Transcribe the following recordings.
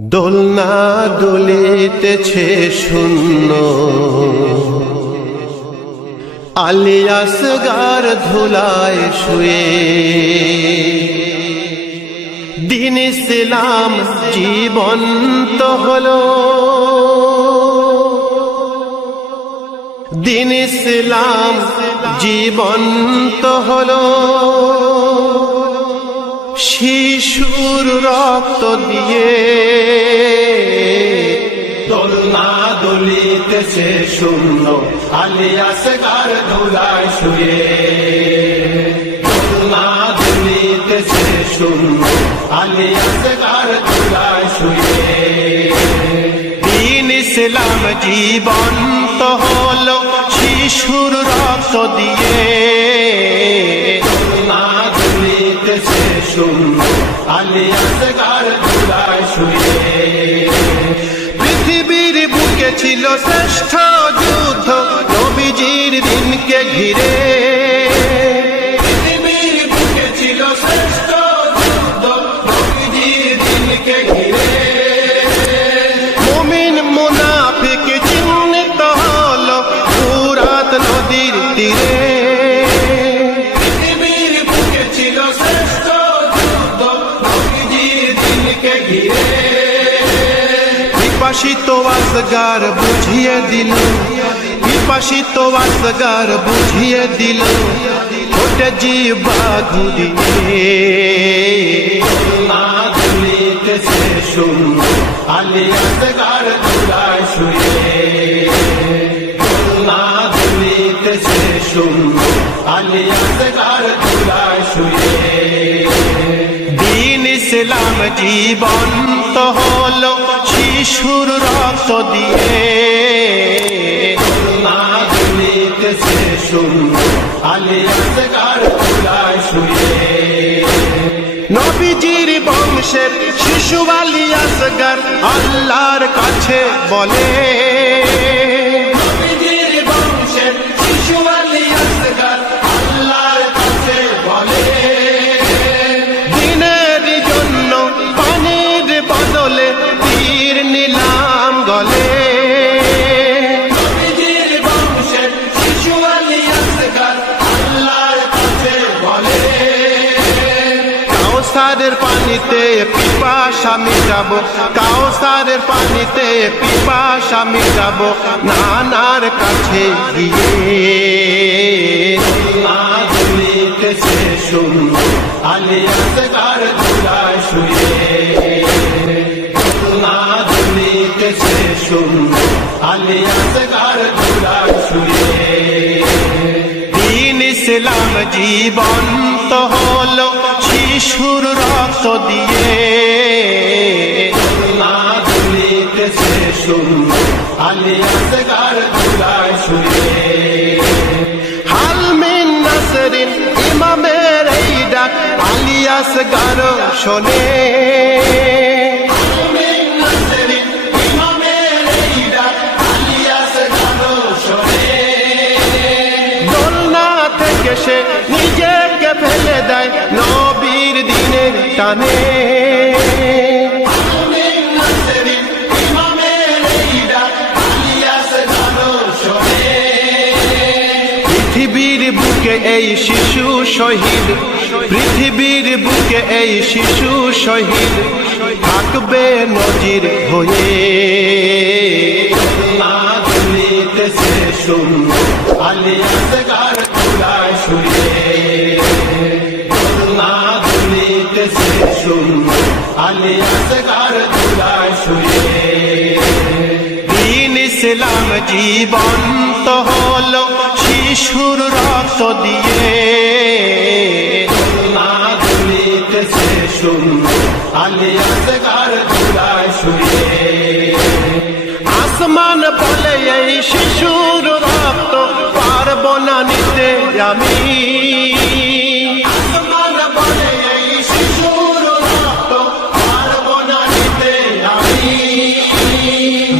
দোলনা দুলিতেছে শূন্য, আলী আসগার ধুলায় শুয়ে। দিন ইসলাম জীবন্ত হলো, দিন ইসলাম জীবন্ত হলো। শিশুর রক্ত দিয়ে দোলনা দুলিতেছে শূন্য, আলী আসগার ধুলায় শুয়ে। দোলনা দুলিতেছে শূন্য, আলী আসগার ধুলায় শুয়ে। দিন ইসলাম জীবন্ত হলো, শিশুর রক্ত দিয়ে। দোলনা দুলিতেছে শূন্য, আলী আসগার ধুলায় শুয়ে। পৃথিবীর বুকে ছিল শ্রেষ্ঠ যুদ্ধ, নবীজির দিনকে ঘিরে। পৃথিবীর বুকে ছিল শ্রেষ্ঠ যুদ্ধ, নবীজির দিনকে ঘিরে। মুমিন মুনাফিক চিহ্নিত হলো ফুরাত নদীর তীরে। পৃথিবীর বুকে ছিল শ্রেষ্ঠ যুদ্ধ, নবীজির দিনকে ঘিরে। পিপাসিত আসগার বুঝিয়ে দিল, পিপাসিত আসগার বুঝিয়ে দিল, ঠোঁটে জিহ্বা ঘুরিয়ে। দোলনা দুলিতেছে শূন্য, আলী আসগার ধুলায় শুয়ে। দোলনা দুলিতেছে শূন্য, আলী আসগার ধুলায় শুয়ে। দিন ইসলাম জীবন্ত হলো, শিশুর রক্ত দিয়ে। দোলনা দুলিতেছে শূন্য, আলী আসগার ধুলায় শুয়ে। নবীজির বংশের শিশু আলী আসগার আল্লাহর কাছে বলে। নবীজির বংশের শিশু আলী আসগার আল্লাহর কাছে বলে। দিনের জন্য পানির বদলে তীর নিলাম গলে। নবীজির বংশের শিশু আলী আসগার আল্লাহর কাছে বলে। কাউসারের পানিতে পিপাসা মিটাবো, কাউসারের পানিতে পিপাসা মিটাবো, নানার কাছে গিয়ে। দোলনা দুলিতেছে শূন্য, আলী আসগার ধুলায় শুয়ে। দোলনা দুলিতেছে শূন্য, আলী আসগার ধুলায় শুয়ে। দিন ইসলাম জীবন্ত হলো, শিশুর রক্ত দিয়ে। দোলনা দুলিতেছে শূন্য, আলী আসগার ধুলায় শুয়ে। হাল মিন নাসরিন ইমামের এই ডাক, আলী আসগার শোনে। দোলনা থেকে সে নিজেকে ফেলে দেয় নবীর দিনের টানে। পৃথিবীর বুকে এই শিশু শহীদ, পৃথিবীর বুকে এই শিশু শহীদ থাকবে নজির হয়ে। দোলনা দুলিতেছে শূন্য, আলী আসগার ধুলায় শুয়ে। দোলনা দুলিতেছে শূন্য, আলী আসগার ধুলায় শুয়ে। দিন ইসলাম জীবন্ত হলো, শিশুর রক্ত দিয়ে। দোলনা দুলিতেছে শূন্য, আলী আসগার ধুলায় শুয়ে। আসমান বলে এই শিশুর রক্ত পারবো না নিতে আমি। আসমান বলে এই শিশুর রক্ত পারবো না নিতে আমি।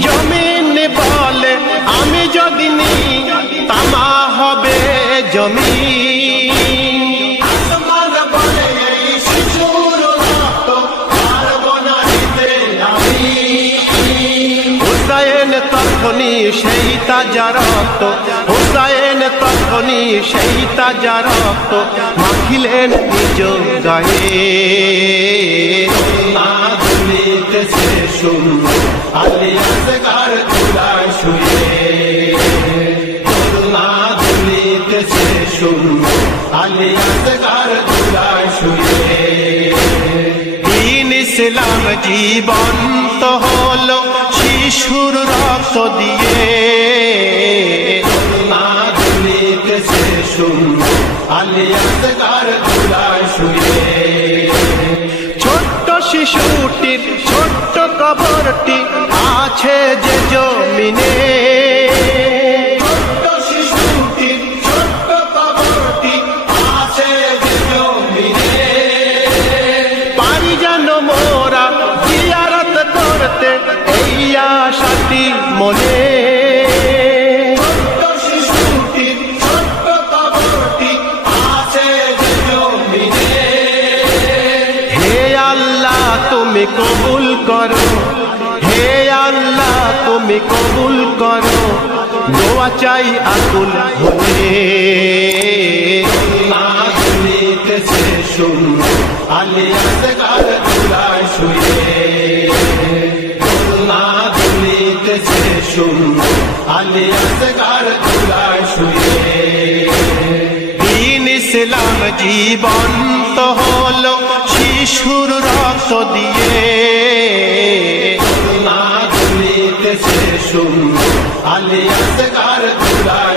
জমিন বলে আমি যদি নিই তামা হবে জমিন। আসমান বলে এই শিশুর রক্ত পারবো না নিতে আমি। তখনই সেই তাজা রক্ত, হুসাইন তখনই সেই তাজা রক্ত মাখিলেন নিজ গায়ে। দুলিতেছে শূন্য আলী আসগার চূড়ায় শুয়ে, দুলিতেছে শূন্য আলী আসগার চূড়ায় শুয়ে। দ্বীন ইসলাম জীবন্ত হলো শিশুর রক্ত দিয়ে, দুলিতেছে শূন্য আলী আসগার চূড়ায় শুয়ে। ছোট্ট শিশুটির ছোট্ট কবরটি আছে যে জমিনে, ছোট্ট শিশুটির ছোট্ট কবরটি আছে যে জমিনে। পারি যেন মোরা জিয়ারত করতে এই আশাটি মনে, ছোট্ট শিশুটির ছোট্ট কবরটি আছে যে জমিনে। হে আল্লাহ তুমি কবুল করো, হে আল্লাহ তুমি কবুল করো, দোয়া চাই আকুল হয়ে। দুলিতেছে শূন্য আলী আসগার চূড়ায় শুয়ে, দুলিতেছে শূন্য আলী আসগার চূড়ায় শুয়ে। দ্বীন ইসলাম জীবন্ত হলো শিশুর রক্ত দিয়ে, দুলিতেছে শূন্য আলী আসগার চূড়ায়